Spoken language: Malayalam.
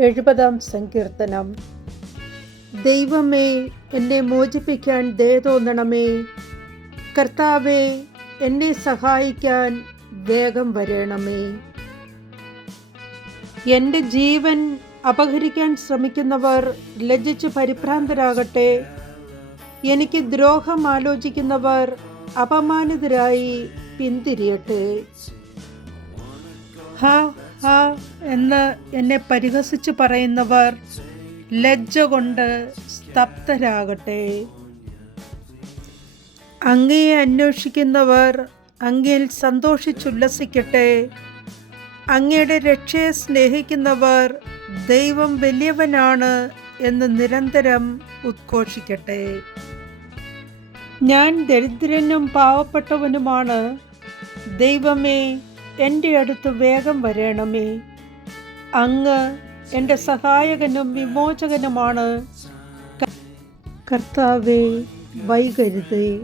എഴുപതാം സങ്കീർത്തനം. ദൈവമേ എന്നെ മോചിപ്പിക്കാൻ ദയ തോന്നണമേ. കർത്താവേ എന്നെ സഹായിക്കാൻ വേഗം വരണമേ. എന്റെ ജീവൻ അപഹരിക്കാൻ ശ്രമിക്കുന്നവർ ലജ്ജിച്ച് പരിഭ്രാന്തരാകട്ടെ. എനിക്ക് ദ്രോഹം ആലോചിക്കുന്നവർ അപമാനിതരായി പിന്തിരിയട്ടെ. ഹ എന്ന് എന്നെ പരിഹസിച്ച് പറയുന്നവർ ലജ്ജ കൊണ്ട് സ്തബ്ധരാകട്ടെ. അങ്ങയെ അന്വേഷിക്കുന്നവർ അങ്ങയിൽ സന്തോഷിച്ചുല്ലസിക്കട്ടെ. അങ്ങയുടെ രക്ഷയെ സ്നേഹിക്കുന്നവർ ദൈവം വലിയവനാണ് എന്ന് നിരന്തരം ഉദ്ഘോഷിക്കട്ടെ. ഞാൻ ദരിദ്രനും പാവപ്പെട്ടവനുമാണ്. ദൈവമേ എന്റെ അടുത്ത് വേഗം വരണമേ. അങ്ങ് എന്റെ സഹായകനും വിമോചകനുമാണ്. കർത്താവേ വൈകരുതേ.